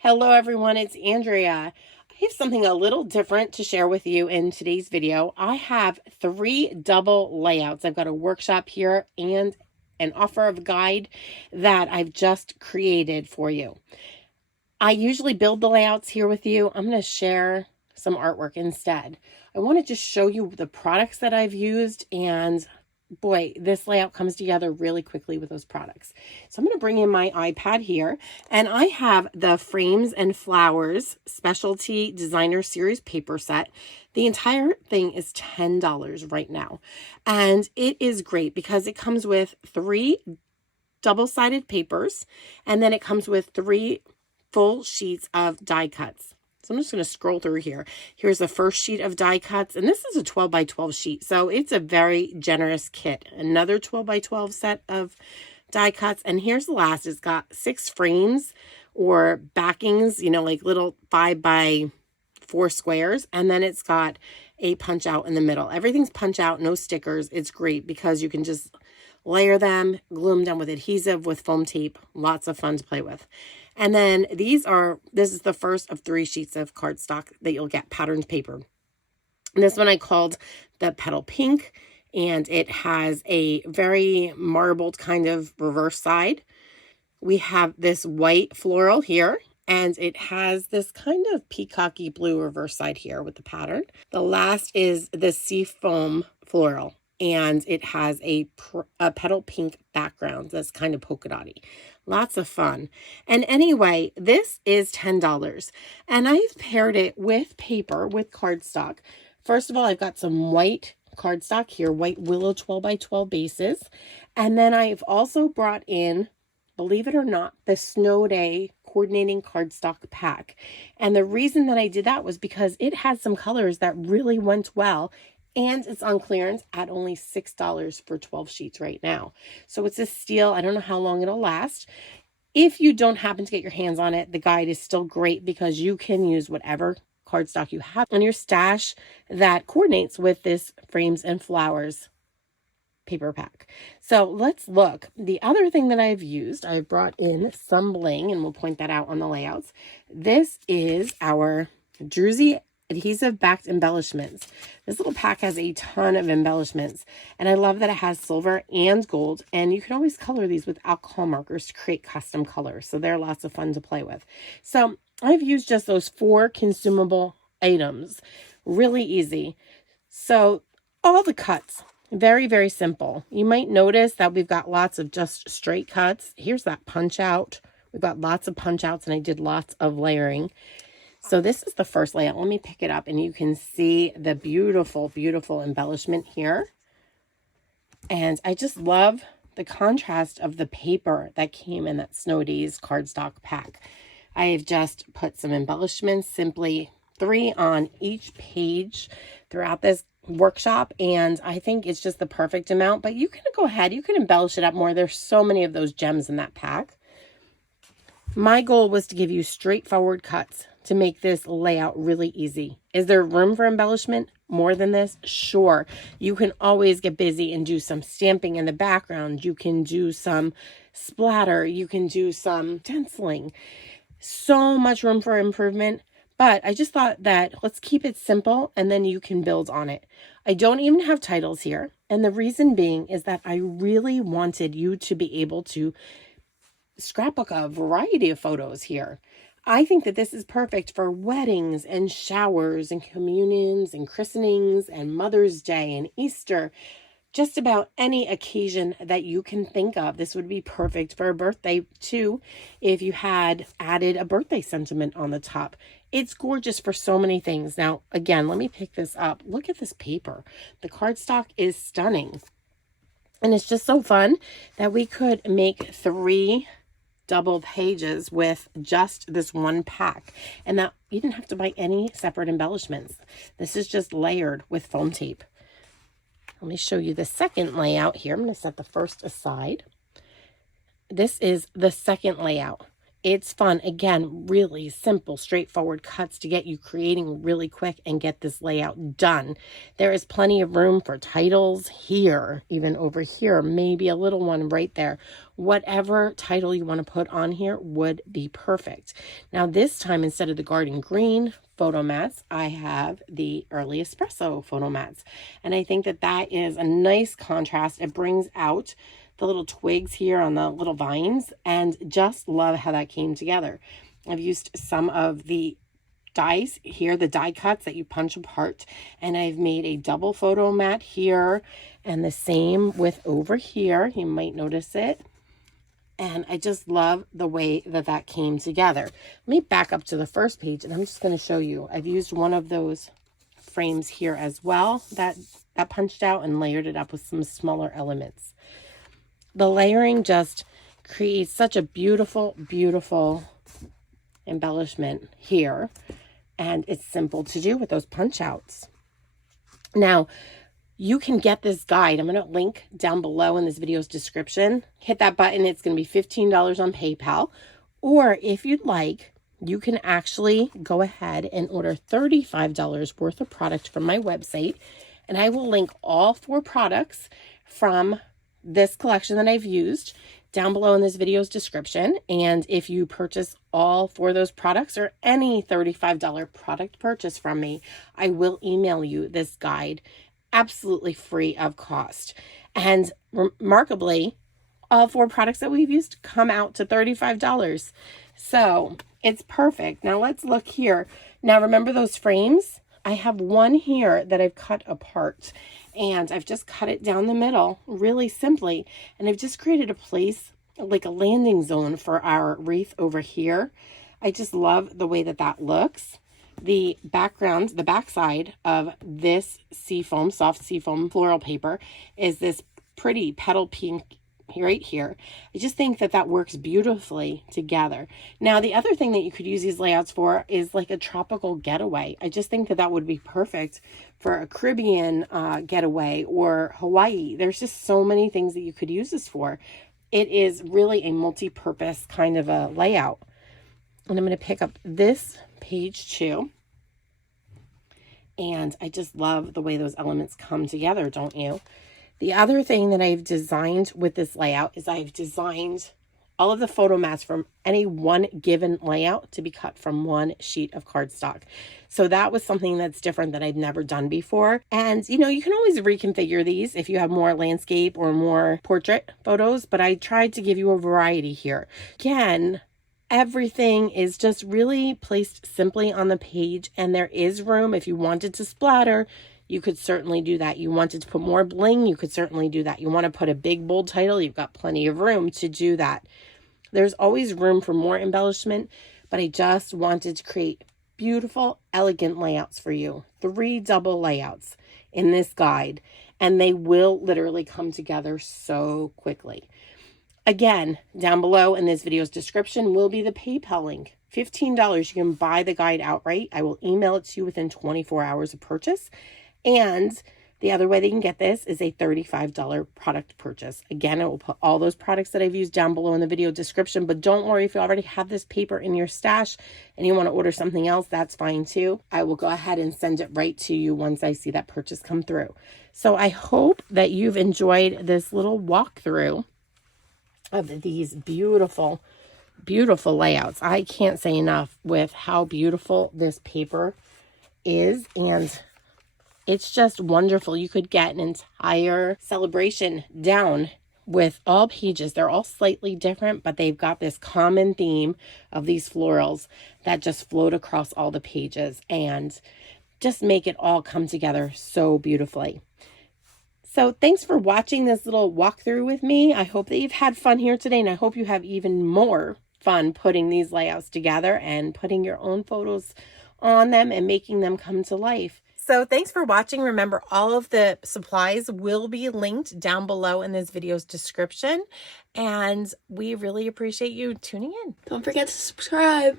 Hello everyone, it's Andrea. I have something a little different to share with you in today's video. I have 3 double layouts. I've got a workshop here and an offer of guide that I've just created for you. I usually build the layouts here with you. I'm going to share some artwork instead. I want to just show you the products that I've used, and boy, this layout comes together really quickly with those products. So I'm going to bring in my iPad here, and I have the Frames and Flowers Specialty Designer Series paper set. The entire thing is $10 right now, and it is great because it comes with 3 double-sided papers, and then it comes with 3 full sheets of die cuts. So I'm just going to scroll through here. Here's the first sheet of die cuts, and this is a 12 by 12 sheet, so it's a very generous kit. Another 12 by 12 set of die cuts, and here's the last. It's got 6 frames or backings, you know, like little 5 by 4 squares, and then it's got a punch out in the middle. Everything's punch out, no stickers. It's great because you can just layer them, glue them down with adhesive, with foam tape. Lots of fun to play with. And then this is the first of 3 sheets of cardstock that you'll get, patterned paper. And this one I called the Petal Pink, and it has a very marbled kind of reverse side. We have this white floral here, and it has this kind of peacocky blue reverse side here with the pattern. The last is the sea foam floral, and it has a petal pink background that's kind of polka dotty. Lots of fun. And anyway, this is $10, and I've paired it with paper, with cardstock. First of all, I've got some white cardstock here, white Willow 12 by 12 bases. And then I've also brought in, believe it or not, the Snow Day coordinating cardstock pack. And the reason that I did that was because it had some colors that really went well, and it's on clearance at only $6 for 12 sheets right now. So it's a steal. I don't know how long it'll last. If you don't happen to get your hands on it, the guide is still great because you can use whatever cardstock you have on your stash that coordinates with this Frames and Flowers paper pack. So let's look. The other thing that I've used, I've brought in some bling, and we'll point that out on the layouts. This is our Druzy adhesive backed embellishments. This little pack has a ton of embellishments, and I love that it has silver and gold, and you can always color these with alcohol markers to create custom colors, so they're lots of fun to play with. So I've used just those 4 consumable items. Really easy. So all the cuts, very, very simple. You might notice that we've got lots of just straight cuts. Here's that punch out. We've got lots of punch outs, and I did lots of layering. So this is the first layout. Let me pick it up, and you can see the beautiful, beautiful embellishment here. And I just love the contrast of the paper that came in that Snow Days cardstock pack. I've just put some embellishments, simply 3 on each page throughout this workshop, and I think it's just the perfect amount, but you can go ahead, you can embellish it up more. There's so many of those gems in that pack. My goal was to give you straightforward cuts to make this layout really easy. Is there room for embellishment more than this? Sure. You can always get busy and do some stamping in the background. You can do some splatter. You can do some stenciling. So much room for improvement. But I just thought that let's keep it simple, and then you can build on it. I don't even have titles here. And the reason being is that I really wanted you to be able to scrapbook a variety of photos here. I think that this is perfect for weddings and showers and communions and christenings and Mother's Day and Easter. Just about any occasion that you can think of. This would be perfect for a birthday too, if you had added a birthday sentiment on the top. It's gorgeous for so many things. Now, again, let me pick this up. Look at this paper. The cardstock is stunning. And it's just so fun that we could make 3 double pages with just this one pack, and that you didn't have to buy any separate embellishments. This is just layered with foam tape. Let me show you the second layout here. I'm going to set the first aside. This is the second layout. It's fun. Again, really simple, straightforward cuts to get you creating really quick and get this layout done. There is plenty of room for titles here, even over here, maybe a little one right there. Whatever title you want to put on here would be perfect. Now this time, instead of the garden green photo mats, I have the early espresso photo mats. And I think that that is a nice contrast. It brings out the little twigs here on the little vines, and just love how that came together. I've used some of the dies here, the die cuts that you punch apart, and I've made a double photo mat here, and the same with over here. You might notice it. And I just love the way that that came together. Let me back up to the first page, and I'm just going to show you. I've used one of those frames here as well that punched out and layered it up with some smaller elements. The layering just creates such a beautiful, beautiful embellishment here. And it's simple to do with those punch outs. Now, you can get this guide. I'm going to link down below in this video's description. Hit that button. It's going to be $15 on PayPal. Or if you'd like, you can actually go ahead and order $35 worth of product from my website. And I will link all 4 products from this collection that I've used down below in this video's description. And if you purchase all 4 of those products or any $35 product purchase from me, I will email you this guide absolutely free of cost. And remarkably, all 4 products that we've used come out to $35. So it's perfect. Now let's look here. Now remember those frames? I have one here that I've cut apart, and I've just cut it down the middle really simply. And I've just created a place, like a landing zone for our wreath over here. I just love the way that that looks. The background, the backside of this seafoam, soft seafoam floral paper is this pretty petal pink right here. I just think that that works beautifully together. Now, the other thing that you could use these layouts for is like a tropical getaway. I just think that that would be perfect for a Caribbean getaway or Hawaii. There's just so many things that you could use this for. It is really a multi-purpose kind of a layout. And I'm going to pick up this page too. And I just love the way those elements come together, don't you? The other thing that I've designed with this layout is I've designed all of the photo mats from any one given layout to be cut from one sheet of cardstock. So that was something that's different that I'd never done before. And, you know, you can always reconfigure these if you have more landscape or more portrait photos, but I tried to give you a variety here. Again, everything is just really placed simply on the page, and there is room if you wanted to splatter. You could certainly do that. You wanted to put more bling, you could certainly do that. You want to put a big bold title, you've got plenty of room to do that. There's always room for more embellishment, but I just wanted to create beautiful, elegant layouts for you. 3 double layouts in this guide, and they will literally come together so quickly. Again, down below in this video's description will be the PayPal link. $15. You can buy the guide outright. I will email it to you within 24 hours of purchase. And the other way that you can get this is a $35 product purchase. Again, I will put all those products that I've used down below in the video description, but don't worry if you already have this paper in your stash and you want to order something else, that's fine too. I will go ahead and send it right to you once I see that purchase come through. So I hope that you've enjoyed this little walkthrough of these beautiful, beautiful layouts. I can't say enough with how beautiful this paper is, and it's just wonderful. You could get an entire celebration down with all pages. They're all slightly different, but they've got this common theme of these florals that just float across all the pages and just make it all come together so beautifully. So thanks for watching this little walkthrough with me. I hope that you've had fun here today, and I hope you have even more fun putting these layouts together and putting your own photos on them and making them come to life. So thanks for watching. Remember, all of the supplies will be linked down below in this video's description, and we really appreciate you tuning in. Don't forget to subscribe.